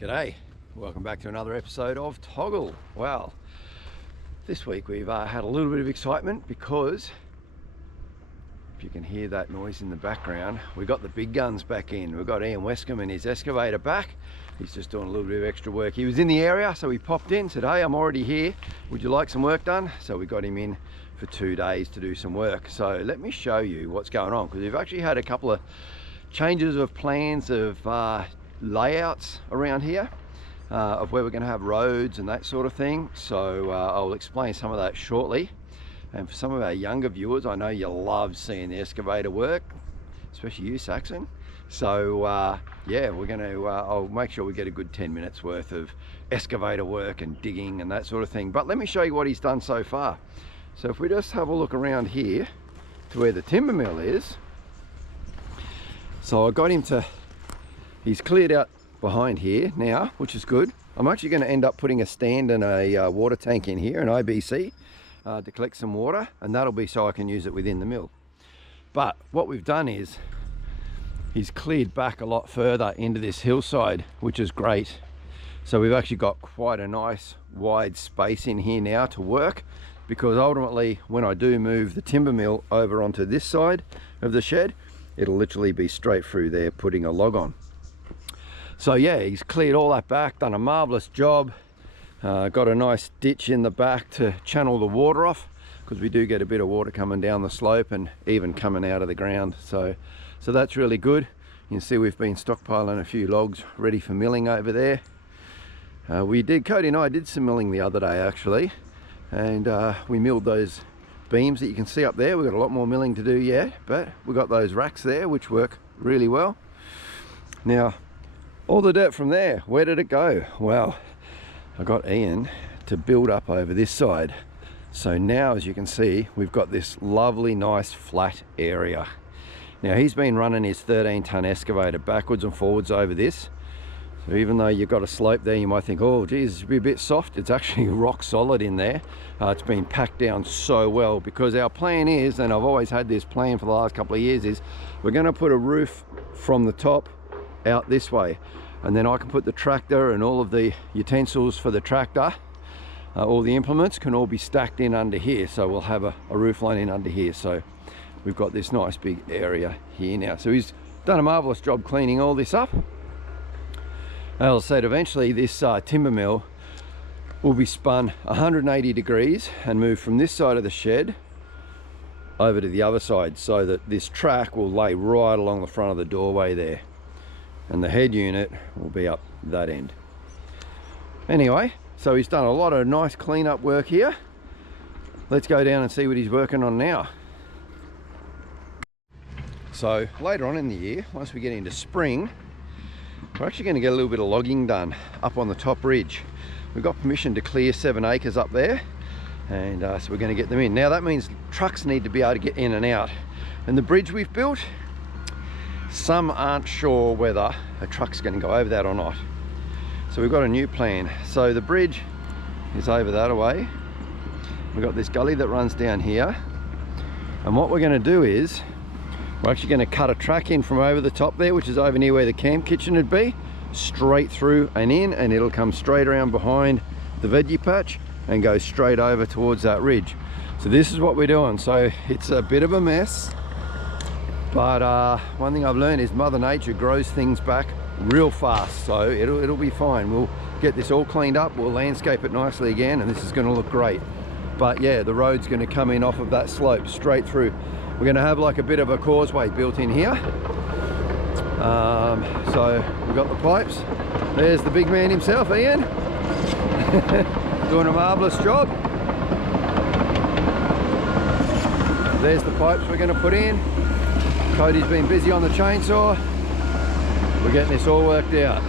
G'day, welcome back to another episode of TOGL. Well, this week we've had a little bit of excitement because, if you can hear that noise in the background, we got the big guns back in. We've got Ian Westcombe and his excavator back. He's just doing a little bit of extra work. He was in the area, so he popped in today. I'm already here. Would you like some work done? So we got him in for 2 days to do some work. So let me show you what's going on, because we've actually had a couple of changes of plans of layouts around here of where we're going to have roads and that sort of thing. So I'll explain some of that shortly. And for some of our younger viewers, I know you love seeing the excavator work, especially you, Saxon. So yeah, we're going to I'll make sure we get a good 10 minutes worth of excavator work and digging and that sort of thing. But let me show you what he's done so far. So if we just have a look around here to where the timber mill is. So I got him to, he's cleared out behind here now, which is good. I'm actually going to end up putting a stand and a water tank in here, an IBC, to collect some water, and that'll be so I can use it within the mill. But what we've done is he's cleared back a lot further into this hillside, which is great. So we've actually got quite a nice wide space in here now to work, because ultimately when I do move the timber mill over onto this side of the shed, it'll literally be straight through there putting a log on. So yeah, he's cleared all that back, done a marvelous job. Got a nice ditch in the back to channel the water off, because we do get a bit of water coming down the slope and even coming out of the ground. So that's really good. You can see we've been stockpiling a few logs ready for milling over there. Cody and I did some milling the other day actually, and we milled those beams that you can see up there. We've got a lot more milling to do yet, but we've got those racks there which work really well. Now, all the dirt from there, where did it go? Well, I got Ian to build up over this side. So now, as you can see, we've got this lovely, nice, flat area. Now, he's been running his 13-ton excavator backwards and forwards over this. So even though you've got a slope there, you might think, oh geez, it's a bit soft. It's actually rock solid in there. It's been packed down so well, because our plan is, and I've always had this plan for the last couple of years, is we're going to put a roof from the top out this way, and then I can put the tractor and all of the utensils for the tractor, all the implements can all be stacked in under here. So we'll have a roof line in under here. So we've got this nice big area here now. So he's done a marvelous job cleaning all this up. As I said, eventually this timber mill will be spun 180 degrees and move from this side of the shed over to the other side, so that this track will lay right along the front of the doorway there, and the head unit will be up that end. Anyway, so he's done a lot of nice cleanup work here. Let's go down and see what he's working on now. So later on in the year, once we get into spring, we're actually going to get a little bit of logging done up on the top ridge. We've got permission to clear 7 acres up there, and so we're going to get them in. Now that means trucks need to be able to get in and out, and the bridge we've built, some aren't sure whether a truck's going to go over that or not. So we've got a new plan. So the bridge is over that way. We've got this gully that runs down here, and what we're going to do is we're actually going to cut a track in from over the top there, which is over near where the camp kitchen would be, straight through and in, and it'll come straight around behind the veggie patch and go straight over towards that ridge. So this is what we're doing. So it's a bit of a mess, but one thing I've learned is Mother Nature grows things back real fast, so it'll be fine. We'll get this all cleaned up, we'll landscape it nicely again, and this is going to look great. But yeah, the road's going to come in off of that slope straight through. We're going to have like a bit of a causeway built in here. So we've got the pipes. There's the big man himself, Ian. Doing a marvelous job. There's the pipes we're going to put in. Cody's been busy on the chainsaw. We're getting this all worked out.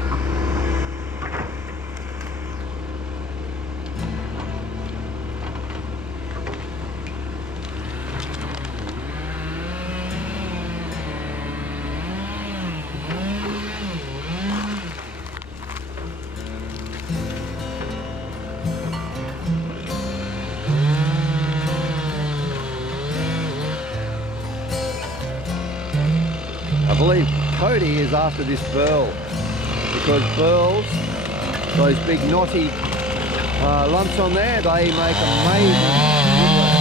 I believe Cody is after this burl, because burls Those big knotty lumps on there, they make amazing woodwork.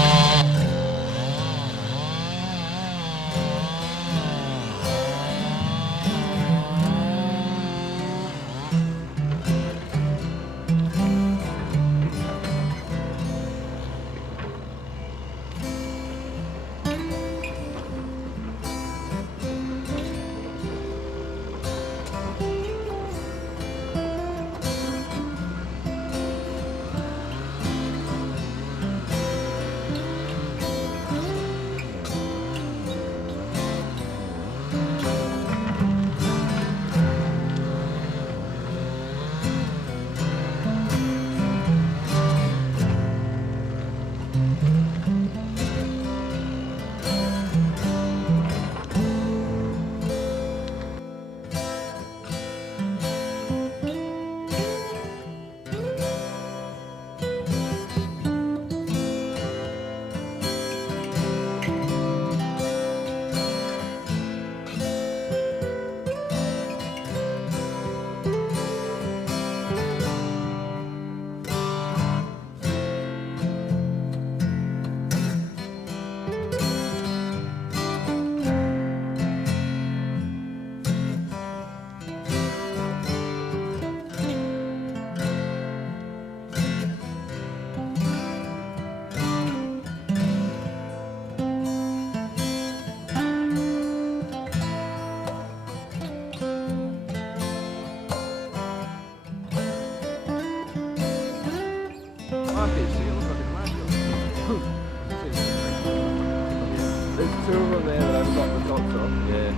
There's two of them there that I've got the tops off. Yeah.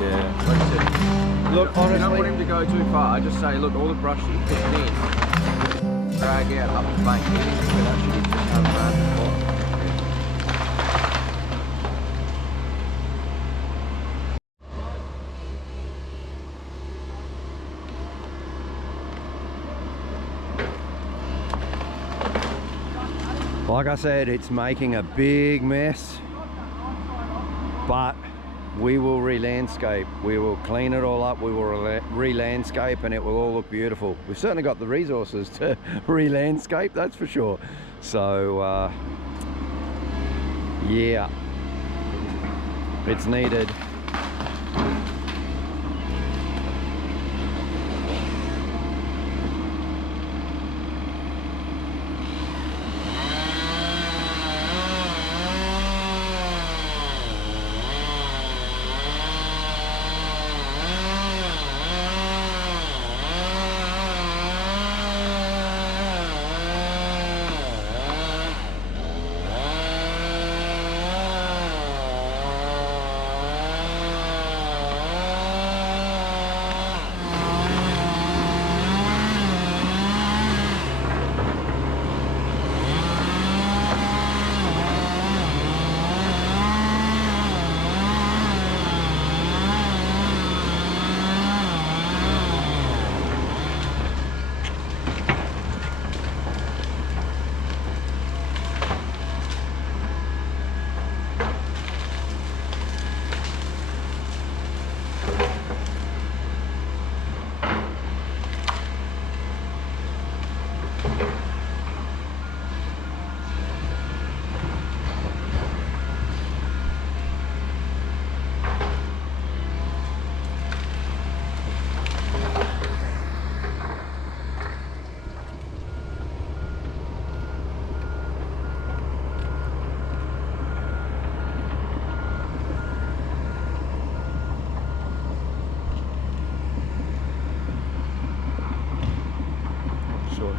Yeah, like I said, look, honestly, you don't want him to go too far. I just say, look, all the brush that you put in, drag out up the bank. But actually just have that. Like I said, it's making a big mess, but we will re-landscape. We will clean it all up, we will re-landscape, and it will all look beautiful. We've certainly got the resources to re-landscape, that's for sure. So yeah, it's needed.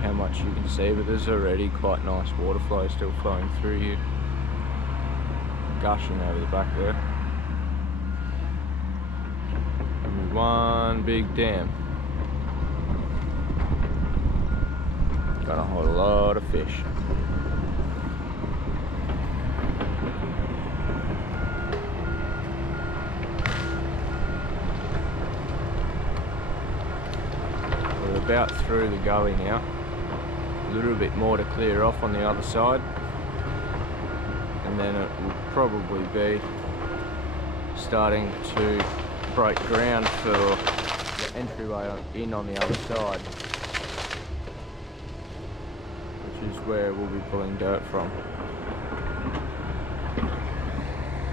How much you can see, but there's already quite nice water flow still flowing through here, gushing over the back there. And one big dam, gonna hold a lot of fish. We're about through the gully now. A little bit more to clear off on the other side, and then it will probably be starting to break ground for the entryway in on the other side, which is where we'll be pulling dirt from.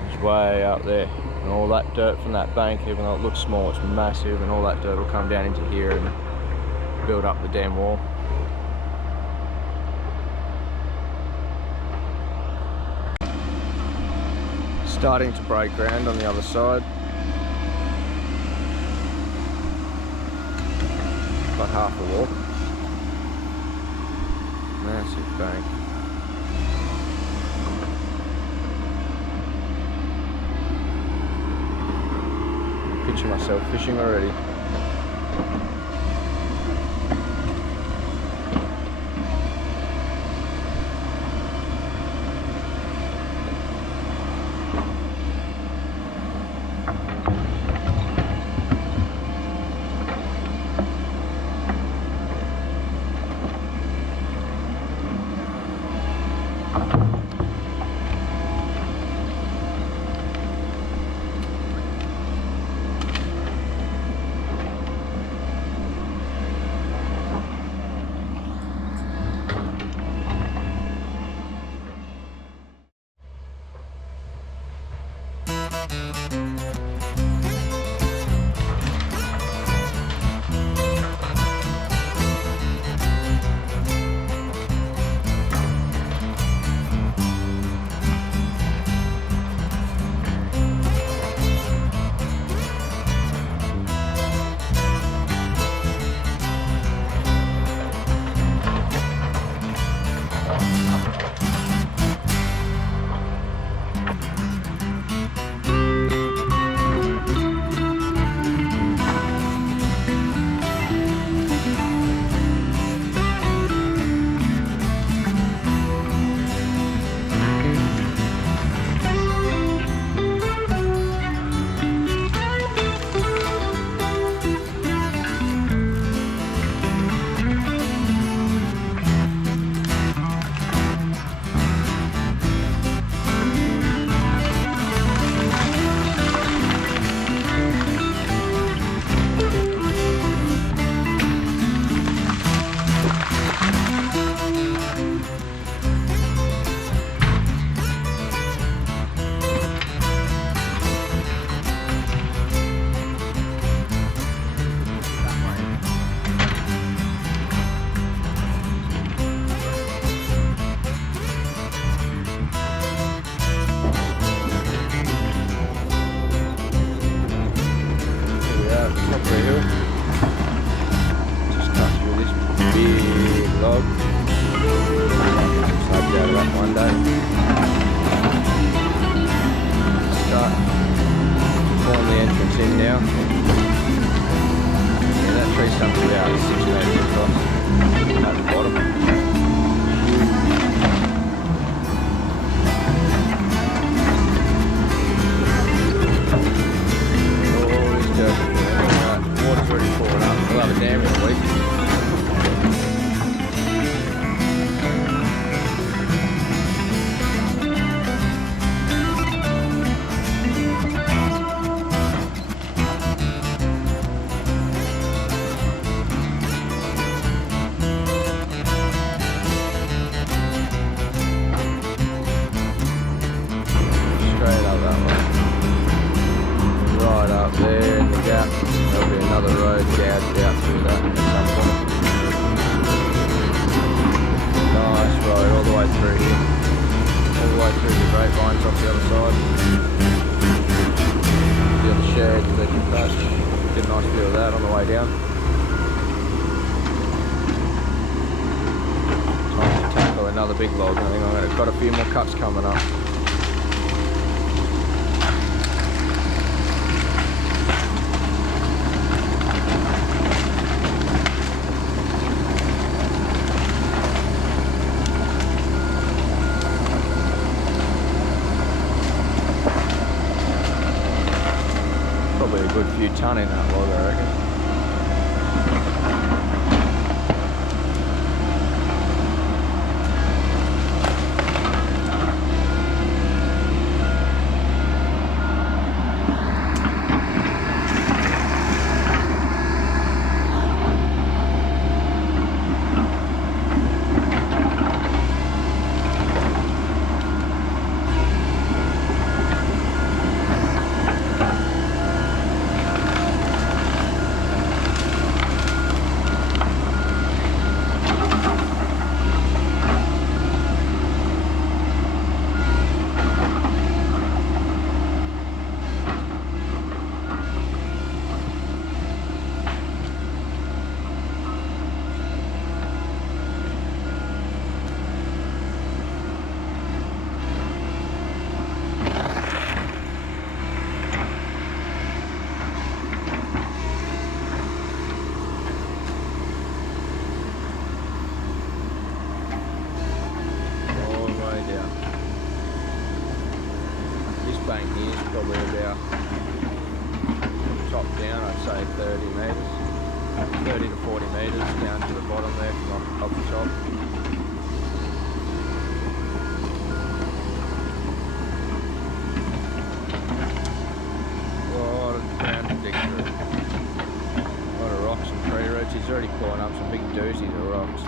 It's way up there, and all that dirt from that bank, even though it looks small, it's massive, and all that dirt will come down into here and build up the dam wall. Starting to break ground on the other side. About half a walk. Massive bank. I picture myself fishing already. Another big log. I think I've got a few more cuts coming up. Probably a good few ton in that log, I reckon. bank here is probably about, top down, I'd say 30 metres, 30 to 40 metres down to the bottom there from off the top. A lot of ground to dig through. A lot of rocks and tree roots. He's already pulling up some big doozies of rocks.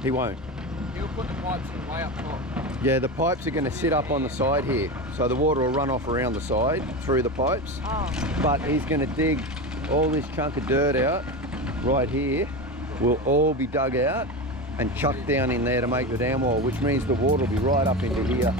He won't. He'll put the pipes in way up top. Yeah, the pipes are going to sit up on the side here. So the water will run off around the side through the pipes. Oh. But he's going to dig all this chunk of dirt out right here. Will all be dug out and chucked down in there to make the dam wall, which means the water will be right up into here.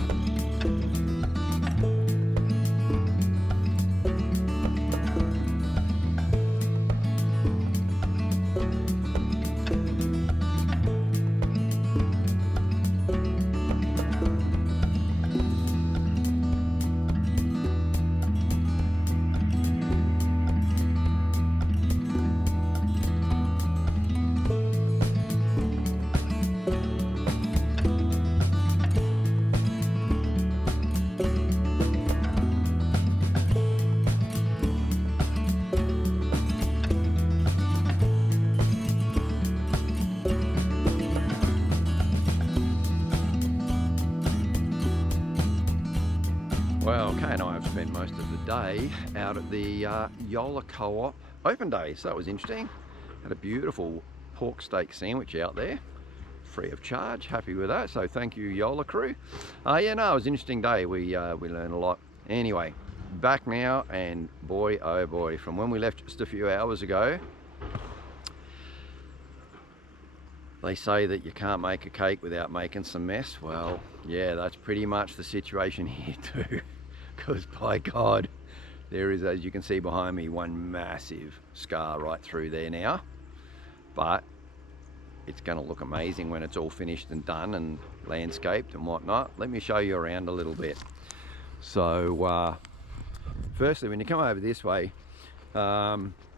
Well, Kay and I have spent most of the day out at the Yola Co-op open day, so that was interesting. Had a beautiful pork steak sandwich out there, free of charge. Happy with that, so thank you Yola crew. Yeah, no, it was an interesting day. We learned a lot. Anyway, back now, and boy oh boy, from when we left just a few hours ago, they say that you can't make a cake without making some mess. Well, yeah, that's pretty much the situation here too. Because by God, there is, as you can see behind me, one massive scar right through there now. But it's going to look amazing when it's all finished and done and landscaped and whatnot. Let me show you around a little bit. So, firstly, when you come over this way,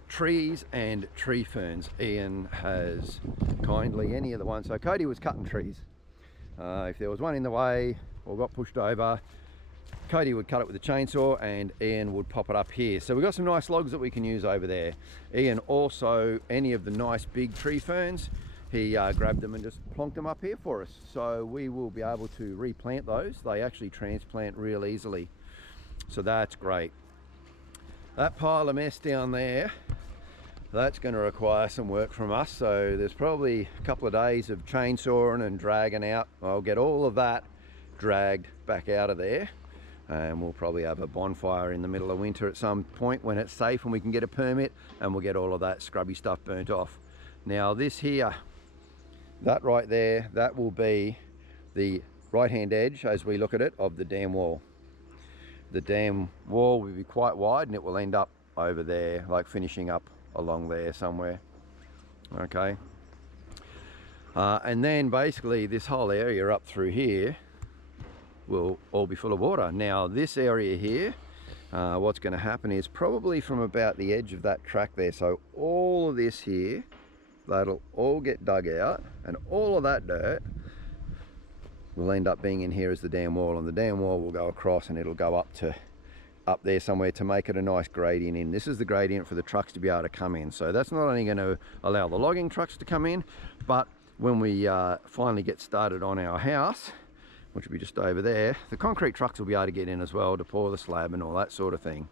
trees and tree ferns. Ian has kindly, any of the ones, so Cody was cutting trees. If there was one in the way or got pushed over, Cody would cut it with a chainsaw and Ian would pop it up here. So we've got some nice logs that we can use over there. Ian also, any of the nice big tree ferns, he grabbed them and just plonked them up here for us. So we will be able to replant those. They actually transplant real easily. So that's great. That pile of mess down there, that's going to require some work from us. So there's probably a couple of days of chainsawing and dragging out. I'll get all of that dragged back out of there. And we'll probably have a bonfire in the middle of winter at some point when it's safe and we can get a permit, and we'll get all of that scrubby stuff burnt off. Now this here, that right there, that will be the right hand edge as we look at it of the dam wall. The dam wall will be quite wide and it will end up over there, like finishing up along there somewhere. Okay. And then basically this whole area up through here will all be full of water. Now this area here, what's going to happen is probably from about the edge of that track there, so all of this here, that'll all get dug out and all of that dirt will end up being in here as the dam wall, and the dam wall will go across and it'll go up there somewhere to make it a nice gradient in. This is the gradient for the trucks to be able to come in, so that's not only going to allow the logging trucks to come in, but when we finally get started on our house, which will be just over there, the concrete trucks will be able to get in as well to pour the slab and all that sort of thing.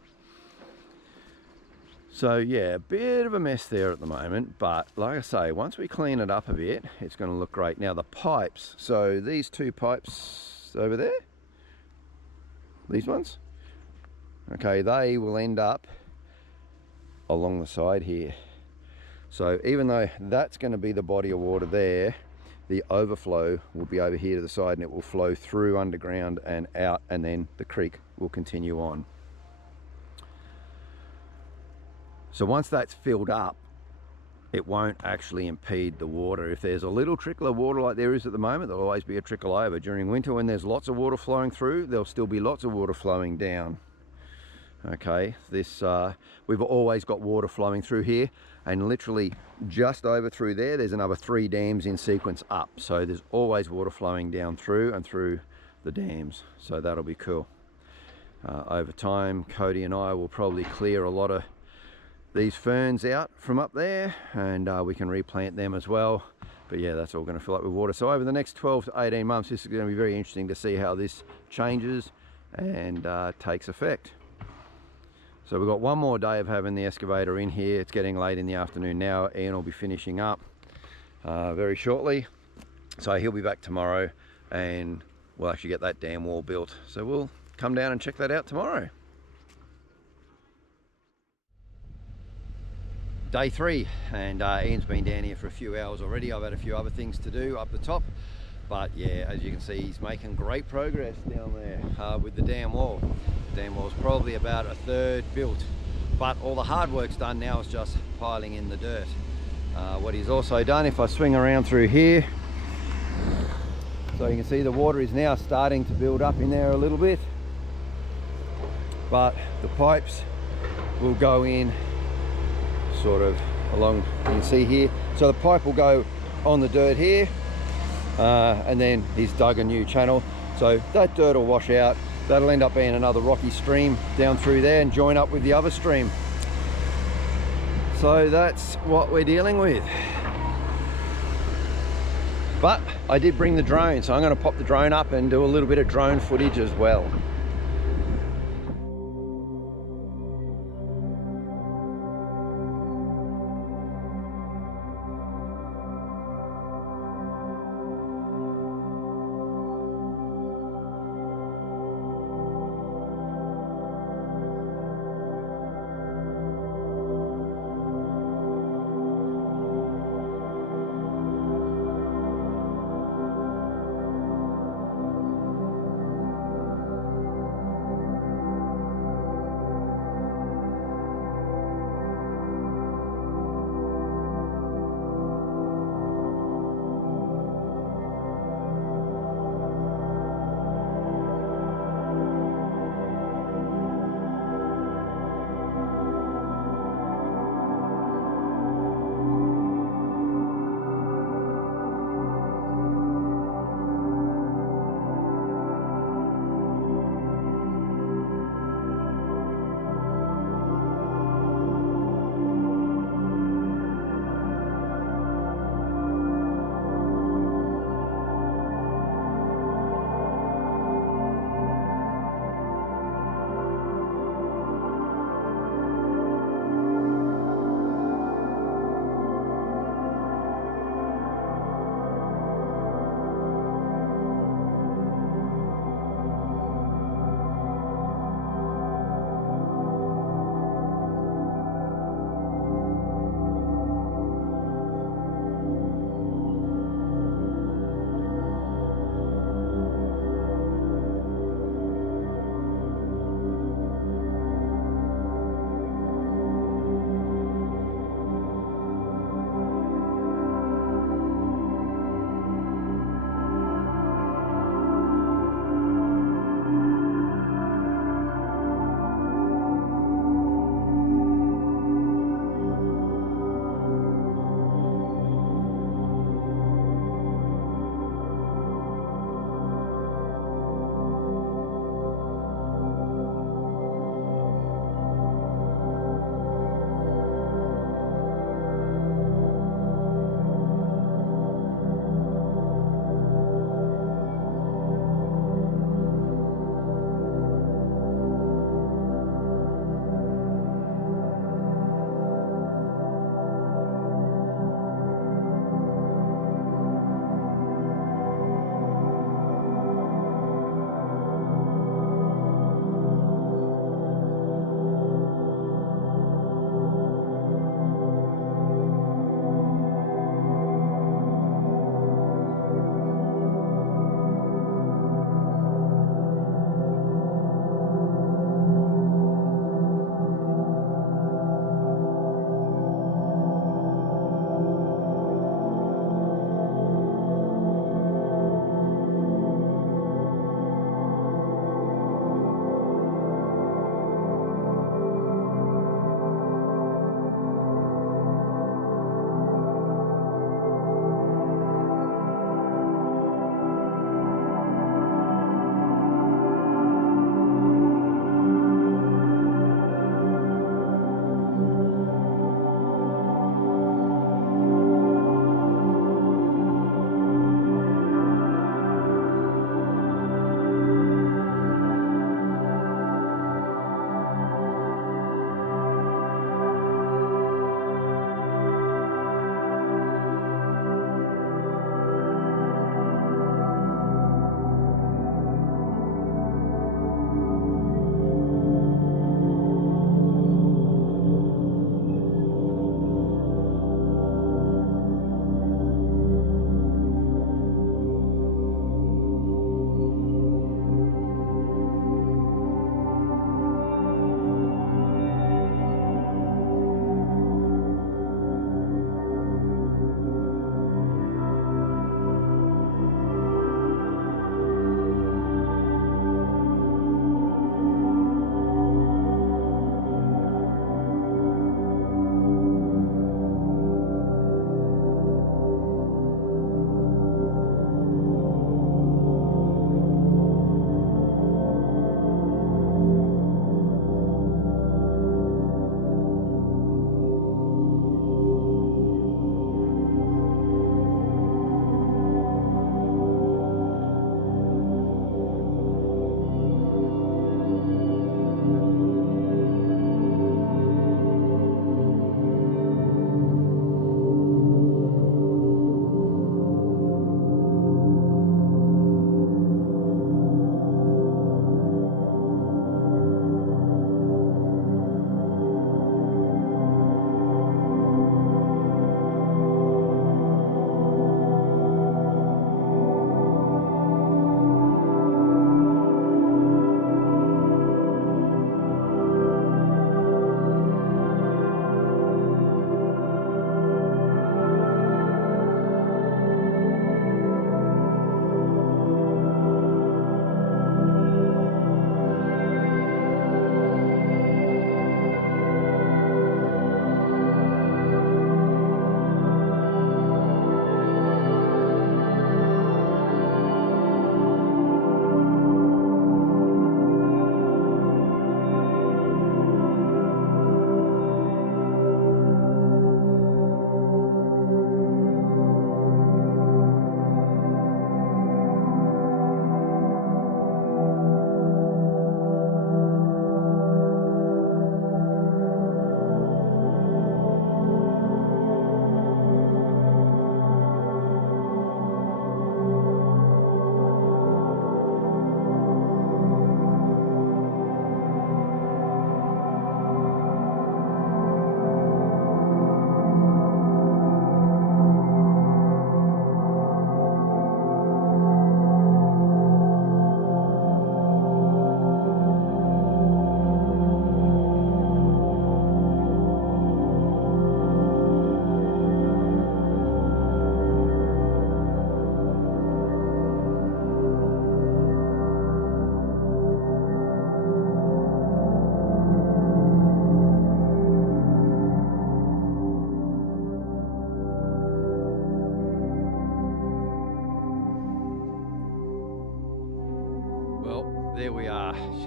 So yeah, a bit of a mess there at the moment, but like I say, once we clean it up a bit, it's going to look great. Now the pipes, so these two pipes over there, these ones, okay, they will end up along the side here. So even though that's going to be the body of water there, the overflow will be over here to the side and it will flow through underground and out, and then the creek will continue on. So once that's filled up, it won't actually impede the water. If there's a little trickle of water like there is at the moment, there'll always be a trickle over. During winter, when there's lots of water flowing through, there'll still be lots of water flowing down. Okay, this we've always got water flowing through here, and literally just over through there, there's another 3 dams in sequence up. So there's always water flowing down through and through the dams. So that'll be cool. Over time, Cody and I will probably clear a lot of these ferns out from up there, and we can replant them as well. But yeah, that's all going to fill up with water. So over the next 12 to 18 months, this is going to be very interesting to see how this changes and takes effect. So we've got one more day of having the excavator in here. It's getting late in the afternoon now. Ian will be finishing up very shortly. So he'll be back tomorrow, and we'll actually get that dam wall built. So we'll come down and check that out tomorrow. Day 3, and Ian's been down here for a few hours already. I've had a few other things to do up the top, but yeah, as you can see, he's making great progress down there with the dam wall. The dam wall's probably about a third built, but all the hard work's done now. It's just piling in the dirt. What he's also done, if I swing around through here, so you can see the water is now starting to build up in there a little bit, but the pipes will go in sort of along, you can see here. So the pipe will go on the dirt here, and then he's dug a new channel. So that dirt will wash out. That'll end up being another rocky stream down through there and join up with the other stream. So that's what we're dealing with. But I did bring the drone, so I'm going to pop the drone up and do a little bit of drone footage as well.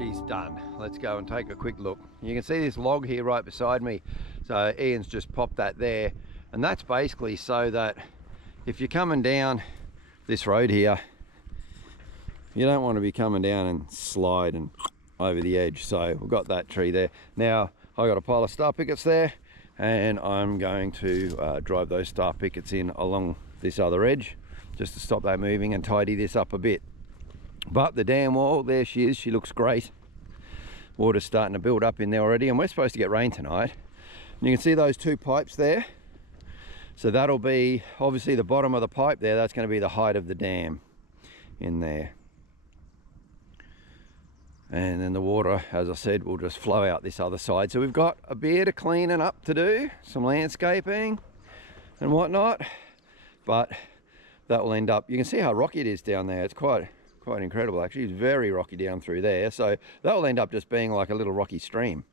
she's done. Let's go and take a quick look. You can see this log here right beside me. So Ian's just popped that there, and that's basically so that if you're coming down this road here, you don't want to be coming down and slide and over the edge. So we've got that tree there. Now I've got a pile of star pickets there, and I'm going to drive those star pickets in along this other edge just to stop that moving and tidy this up a bit. But the dam wall, there she is, she looks great. Water's starting to build up in there already, and we're supposed to get rain tonight. And you can see those two pipes there. So that'll be obviously the bottom of the pipe there, that's going to be the height of the dam in there. And then the water, as I said, will just flow out this other side. So we've got a bit of cleaning up to do, some landscaping and whatnot, but that will end up, you can see how rocky it is down there. It's quite incredible actually. It's very rocky down through there, so that will end up just being like a little rocky stream,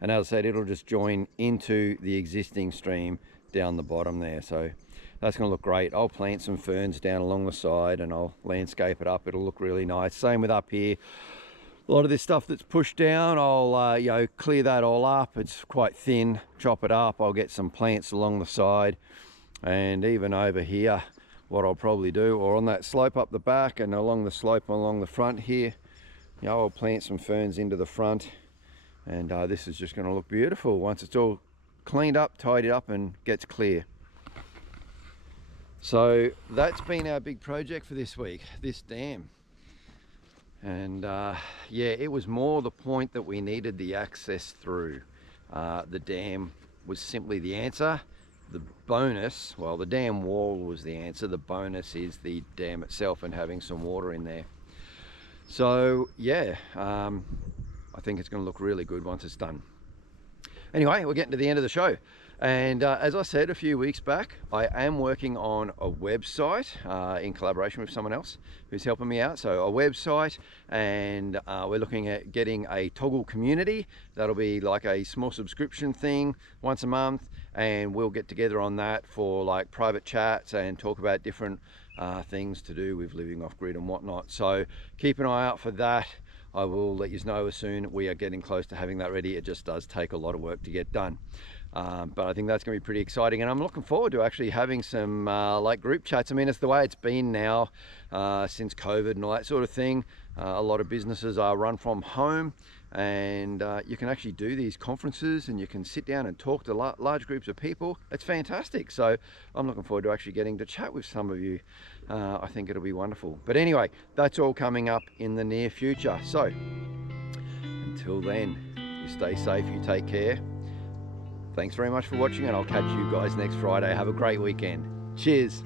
and as I said, it'll just join into the existing stream down the bottom there. So that's going to look great. I'll plant some ferns down along the side and I'll landscape it up. It'll look really nice. Same with up here, a lot of this stuff that's pushed down, I'll you know, clear that all up. It's quite thin, chop it up. I'll get some plants along the side, and even over here, what I'll probably do, or on that slope up the back and along the slope along the front here, you know, I'll plant some ferns into the front, and this is just going to look beautiful once it's all cleaned up, tidied up and gets clear. So that's been our big project for this week, this dam. And yeah, it was more the point that we needed the access through. The dam was simply the answer. The bonus, well, the dam wall was the answer. The bonus is the dam itself and having some water in there. So yeah, I think it's going to look really good once it's done. Anyway, we're getting to the end of the show, and as I said a few weeks back, I am working on a website in collaboration with someone else who's helping me out. So a website, and we're looking at getting a TOGL community. That'll be like a small subscription thing once a month, and we'll get together on that for like private chats and talk about different things to do with living off grid and whatnot. So keep an eye out for that. I will let you know as soon we are getting close to having that ready. It just does take a lot of work to get done, but I think that's going to be pretty exciting, and I'm looking forward to actually having some like group chats. I mean, it's the way it's been now since COVID and all that sort of thing. A lot of businesses are run from home, and you can actually do these conferences and you can sit down and talk to large groups of people. It's fantastic. So I'm looking forward to actually getting to chat with some of you. I think it'll be wonderful. But anyway, that's all coming up in the near future. So until then, you stay safe, you take care. Thanks very much for watching, and I'll catch you guys next Friday. Have a great weekend. Cheers.